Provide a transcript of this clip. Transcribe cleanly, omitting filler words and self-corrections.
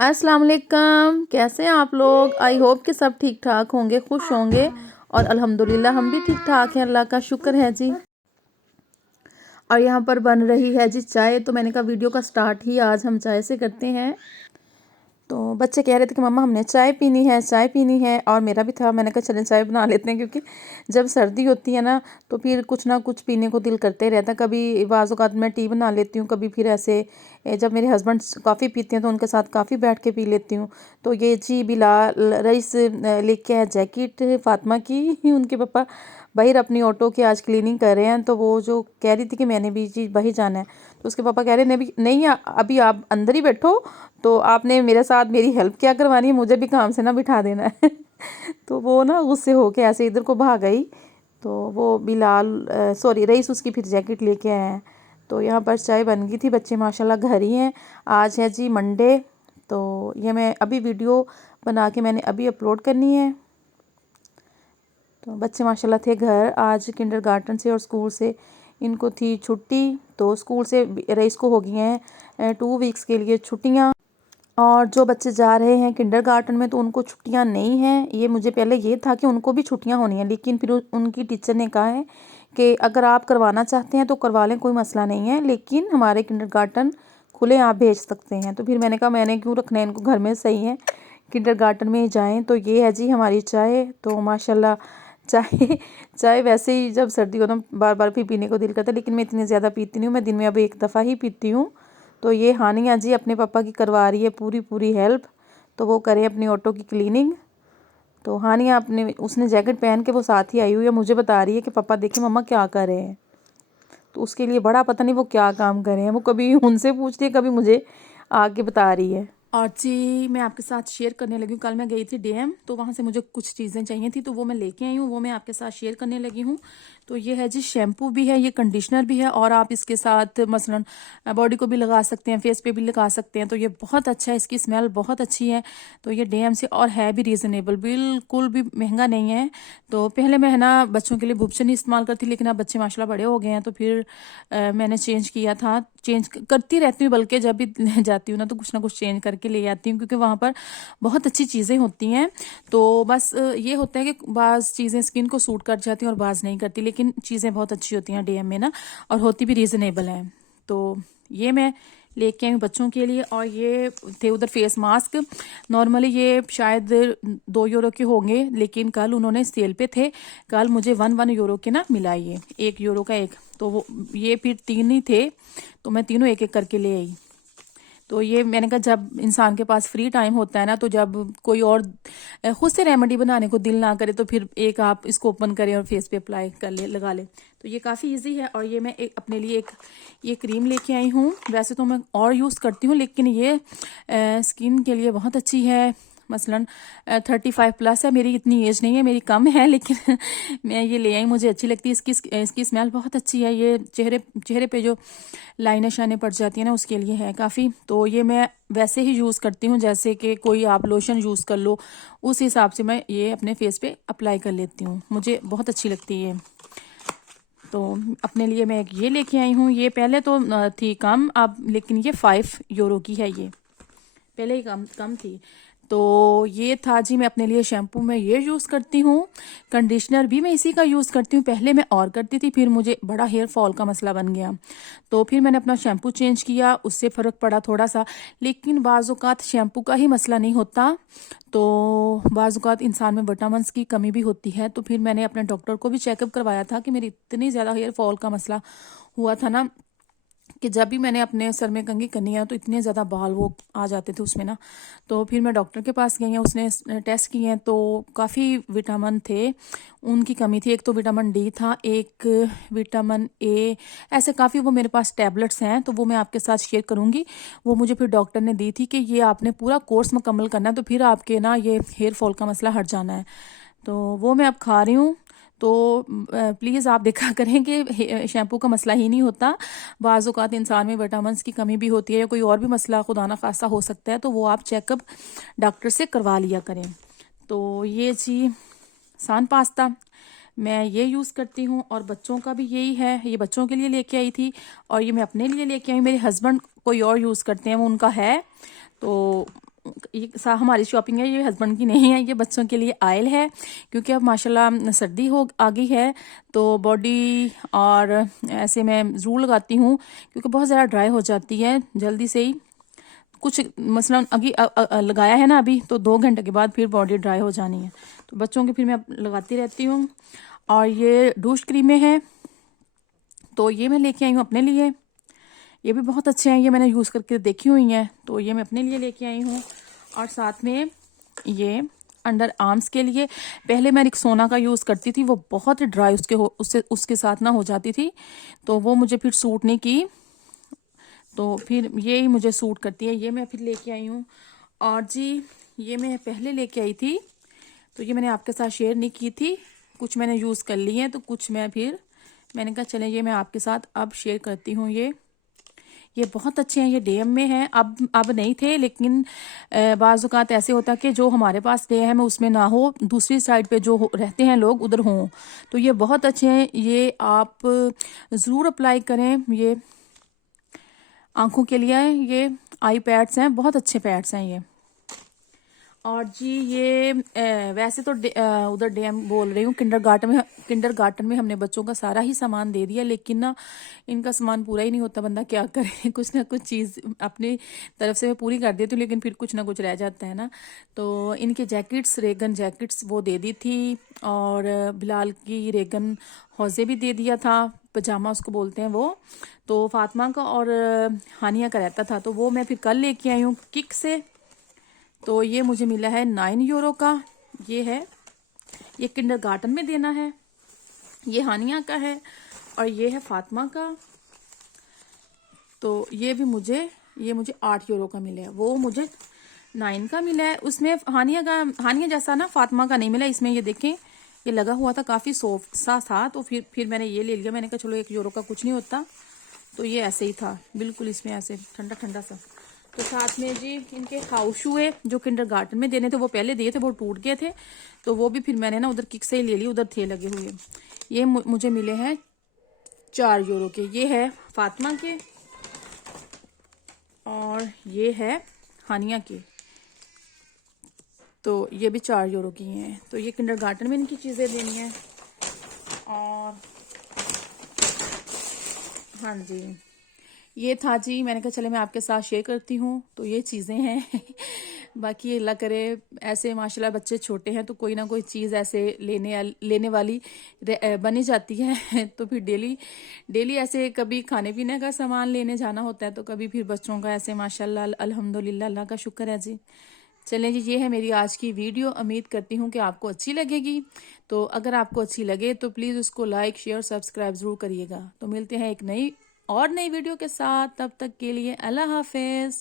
अस्सलाम वालेकुम। कैसे हैं आप लोग? आई होप कि सब ठीक ठाक होंगे, खुश होंगे। और अल्हम्दुलिल्लाह हम भी ठीक ठाक हैं, अल्लाह का शुक्र है जी। और यहाँ पर बन रही है जी चाय। तो मैंने कहा वीडियो का स्टार्ट ही आज हम चाय से करते हैं। तो बच्चे कह रहे थे कि मम्मा हमने चाय पीनी है, चाय पीनी है। और मेरा भी था, मैंने कहा चलें चाय बना लेते हैं, क्योंकि जब सर्दी होती है ना तो फिर कुछ ना कुछ पीने को दिल करते ही रहता है। कभी बाज़ औक़ात मैं टी बना लेती हूँ, कभी फिर ऐसे जब मेरे हस्बैंड कॉफ़ी पीते हैं तो उनके साथ काफ़ी बैठ के पी लेती हूँ। तो ये जी बिलाल रईस लेके आया जैकेट फ़ातिमा की उनके पापा बाहर अपनी ऑटो की आज क्लीनिंग कर रहे हैं। तो वो जो कह रही थी कि मैंने भी जी बाहर जाना है, तो उसके पापा कह रहे नहीं नहीं अभी आप अंदर ही बैठो, तो आपने मेरे साथ मेरी हेल्प क्या करवानी है, मुझे भी काम से ना बिठा देना है। तो वो ना गुस्से होके ऐसे इधर को भाग गई। तो वो बिलाल सॉरी रईस उसकी फिर जैकेट लेके आए हैं। तो यहाँ पर चाय बन गई थी, बच्चे माशाल्लाह घर ही हैं। आज है जी मंडे। तो ये मैं अभी वीडियो बना के मैंने अभी अपलोड करनी है। तो बच्चे माशाल्लाह थे घर आज किंडरगार्टन से और स्कूल से इनको थी छुट्टी। तो स्कूल से रईस को हो गई हैं 2 वीक्स के लिए छुट्टियाँ। और जो बच्चे जा रहे हैं किंडरगार्टन में तो उनको छुट्टियां नहीं हैं। ये मुझे पहले ये था कि उनको भी छुट्टियां होनी हैं, लेकिन फिर उनकी टीचर ने कहा है कि अगर आप करवाना चाहते हैं तो करवा लें, कोई मसला नहीं है, लेकिन हमारे किंडरगार्टन खुले, आप भेज सकते हैं। तो फिर मैंने कहा मैंने क्यों रखना है इनको, घर में सही है, किंडरगार्टन में ही जाएँ। तो ये है जी हमारी चाय। तो माशाल्लाह चाय चाय वैसे ही जब सर्दी हो ना बार बार भी पीने को दिल करता है, लेकिन मैं इतनी ज़्यादा पीती नहीं हूँ, मैं दिन में अब एक दफ़ा ही पीती हूँ। तो ये हानिया जी अपने पापा की करवा रही है पूरी पूरी हेल्प। तो वो करें अपनी ऑटो की क्लीनिंग। तो हानिया अपने उसने जैकेट पहन के वो साथ ही आई हुई है, मुझे बता रही है कि पापा देखिए मम्मा क्या कर रहे हैं। तो उसके लिए बड़ा पता नहीं वो क्या काम कर रहे हैं, वो कभी उनसे पूछती है, कभी मुझे आके बता रही है। और जी मैं आपके साथ शेयर करने लगी हूँ, कल मैं गई थी डीएम, तो वहाँ से मुझे कुछ चीज़ें चाहिए थी, तो वो मैं लेके आई हूँ, वो मैं आपके साथ शेयर करने लगी हूँ। तो ये है जी शैम्पू भी है, ये कंडीशनर भी है, और आप इसके साथ मसलन बॉडी को भी लगा सकते हैं, फेस पे भी लगा सकते हैं। तो ये बहुत अच्छा है, इसकी स्मेल बहुत अच्छी है। तो ये डीएम से, और है भी रीज़नेबल, बिल्कुल भी महंगा नहीं है। तो पहले मैं है ना बच्चों के लिए भूपचन इस्तेमाल करती, लेकिन अब बच्चे माशाल्लाह बड़े हो गए हैं, तो फिर मैंने चेंज किया था, चेंज करती रहती हूँ, बल्कि जब भी जाती हूँ ना तो कुछ ना कुछ चेंज करके ले आती हूँ, क्योंकि वहाँ पर बहुत अच्छी चीज़ें होती हैं। तो बस ये होता है कि बाज़ चीज़ें स्किन को सूट कर जाती हैं और बाज़ नहीं करती, लेकिन चीज़ें बहुत अच्छी होती हैं डीएम में ना, और होती भी रीज़नेबल हैं। तो ये मैं लेके आई हूँ बच्चों के लिए। और ये थे उधर फेस मास्क, नॉर्मली ये शायद 2 यूरो के होंगे, लेकिन कल उन्होंने सेल पे थे, कल मुझे 1 यूरो के ना मिला, ये 1 यूरो का एक। तो वो ये फिर 3 ही थे, तो मैं तीनों एक एक करके ले आई। तो ये मैंने कहा जब इंसान के पास फ्री टाइम होता है ना, तो जब कोई और खुद से रेमेडी बनाने को दिल ना करे, तो फिर एक आप इसको ओपन करें और फेस पे अप्लाई कर ले, लगा ले। तो ये काफ़ी इजी है। और ये मैं एक अपने लिए एक ये क्रीम लेके आई हूँ। वैसे तो मैं और यूज़ करती हूँ, लेकिन ये स्किन के लिए बहुत अच्छी है। मसलन 35+ है, मेरी इतनी एज नहीं है, मेरी कम है, लेकिन मैं ये ले आई, मुझे अच्छी लगती है। इसकी स्मेल बहुत अच्छी है। ये चेहरे पे जो लाइनें शाइनें पड़ जाती है ना, उसके लिए है काफ़ी। तो ये मैं वैसे ही यूज़ करती हूँ जैसे कि कोई आप लोशन यूज़ कर लो, उस हिसाब से मैं ये अपने फेस पे अप्लाई कर लेती हूँ, मुझे बहुत अच्छी लगती है। तो अपने लिए मैं एक ये लेके आई हूँ। ये पहले तो थी कम, अब लेकिन ये 5 यूरो की है, ये पहले ही कम कम थी। तो ये था जी, मैं अपने लिए शैम्पू में ये यूज़ करती हूँ, कंडीशनर भी मैं इसी का यूज़ करती हूँ। पहले मैं और करती थी, फिर मुझे बड़ा हेयर फॉल का मसला बन गया, तो फिर मैंने अपना शैम्पू चेंज किया, उससे फ़र्क पड़ा थोड़ा सा। लेकिन बाज़ औक़ात शैम्पू का ही मसला नहीं होता, तो बाज़ औक़ात इंसान में विटामिन्स की कमी भी होती है। तो फिर मैंने अपने डॉक्टर को भी चेकअप करवाया था कि मेरी इतनी ज़्यादा हेयर फॉल का मसला हुआ था ना, कि जब भी मैंने अपने सर में कंघी करनी है तो इतने ज़्यादा बाल वो आ जाते थे उसमें ना। तो फिर मैं डॉक्टर के पास गई हैं, उसने टेस्ट किए हैं, तो काफ़ी विटामिन थे, उनकी कमी थी। एक तो विटामिन डी था, एक विटामिन ए, ऐसे काफ़ी वो मेरे पास टैबलेट्स हैं, तो वो मैं आपके साथ शेयर करूँगी। वो मुझे फिर डॉक्टर ने दी थी कि ये आपने पूरा कोर्स मुकम्मल करना है, तो फिर आपके ना ये हेयर फॉल का मसला हट जाना है। तो वो मैं अब खा रही हूँ। तो प्लीज़ आप देखा करें कि शैम्पू का मसला ही नहीं होता, बाज़ औक़ात इंसान में विटामिन्स की कमी भी होती है, या कोई और भी मसला खुदा ना खास्ता हो सकता है, तो वो आप चेकअप डॉक्टर से करवा लिया करें। तो ये जी सान पास्ता मैं ये यूज़ करती हूँ, और बच्चों का भी यही है, ये बच्चों के लिए लेके आई थी, और ये मैं अपने लिए लेके आई। मेरे हस्बैंड कोई और यूज़ करते हैं, वो उनका है, तो हमारी शॉपिंग है, ये हस्बैंड की नहीं है, ये बच्चों के लिए आयल है, क्योंकि अब माशाल्लाह सर्दी हो आ गई है तो बॉडी और ऐसे मैं ज़रूर लगाती हूँ, क्योंकि बहुत ज़्यादा ड्राई हो जाती है जल्दी से ही। कुछ मसलन अभी लगाया है ना अभी, तो 2 घंटे के बाद फिर बॉडी ड्राई हो जानी है, तो बच्चों के फिर मैं लगाती रहती हूँ। और ये डूश क्रीमें हैं, तो ये मैं लेके आई हूँ अपने लिए, ये भी बहुत अच्छे हैं, ये मैंने यूज़ करके देखी हुई हैं, तो ये मैं अपने लिए लेके आई हूँ। और साथ में ये अंडर आर्म्स के लिए, पहले मैं रिक्सोना का यूज़ करती थी, वो बहुत ड्राई उसके साथ ना हो जाती थी, तो वो मुझे फिर सूट नहीं की, तो फिर ये ही मुझे सूट करती है, ये मैं फिर लेके आई हूँ। और जी ये मैं पहले लेके आई थी, तो ये मैंने आपके साथ शेयर नहीं की थी, कुछ मैंने यूज़ कर ली है, तो कुछ मैंने कहा चले ये मैं आपके साथ अब शेयर करती हूँ। ये बहुत अच्छे हैं, ये डीएम में हैं, अब नहीं थे, लेकिन बाज़ औक़ात ऐसे होता है कि जो हमारे पास डीएम है उसमें ना हो, दूसरी साइड पे जो रहते हैं लोग उधर हों, तो ये बहुत अच्छे हैं, ये आप ज़रूर अप्लाई करें। ये आंखों के लिए ये आई पैड्स हैं, बहुत अच्छे पैड्स हैं ये। और जी ये वैसे तो उधर डीएम बोल रही हूँ, किंडरगार्टन में हमने बच्चों का सारा ही सामान दे दिया, लेकिन ना इनका सामान पूरा ही नहीं होता, बंदा क्या करे कुछ ना कुछ चीज़ अपनी तरफ से मैं पूरी कर देती हूँ, लेकिन फिर कुछ ना कुछ रह जाता है ना। तो इनके जैकेट्स, रेगन जैकेट्स वो दे दी थी, और बिलाल की रेगन हौजे भी दे दिया था, पजामा उसको बोलते हैं वो, तो फातिमा का और हानिया का रहता था, तो वो मैं फिर कल लेके आई हूँ किक से। तो ये मुझे मिला है 9 यूरो का, ये है, ये किंडरगार्टन में देना है, ये हानिया का है, और ये है फातिमा का, तो ये मुझे 8 यूरो का मिला है, वो मुझे 9 का मिला है। उसमें हानिया जैसा ना फातिमा का नहीं मिला, इसमें ये देखें ये लगा हुआ था, काफ़ी सॉफ्ट सा था, तो फिर मैंने ये ले लिया, मैंने कहा चलो 1 यूरो का कुछ नहीं होता, तो ये ऐसे ही था बिल्कुल, इसमें ऐसे ठंडा ठंडा सा। तो साथ में जी इनके हाउस शूए जो किंडरगार्टन में देने थे, वो पहले दिए थे, वो टूट गए थे, तो वो भी फिर मैंने ना उधर किक से ही ले ली, उधर थे लगे हुए। ये मुझे मिले हैं 4 यूरो के, ये है फातिमा के, और ये है हानिया के, तो ये भी 4 यूरो की हैं। तो ये किंडरगार्टन में इनकी चीज़ें देनी है। और हाँ जी ये था जी, मैंने कहा चले मैं आपके साथ शेयर करती हूँ, तो ये चीज़ें हैं बाकी अल्लाह करे ऐसे माशाल्लाह बच्चे छोटे हैं, तो कोई ना कोई चीज़ ऐसे लेने वाली बनी जाती है तो फिर डेली ऐसे कभी खाने पीने का सामान लेने जाना होता है, तो कभी फिर बच्चों का ऐसे माशाल्लाह अल्हम्दुलिल्लाह, अल्लाह का शुक्र है जी। चलें जी, ये है मेरी आज की वीडियो, उम्मीद करती हूँ कि आपको अच्छी लगेगी, तो अगर आपको अच्छी लगे तो प्लीज़ उसको लाइक शेयर सब्सक्राइब ज़रूर करिएगा। तो मिलते हैं एक नई वीडियो के साथ, तब तक के लिए अल्लाह हाफिज़।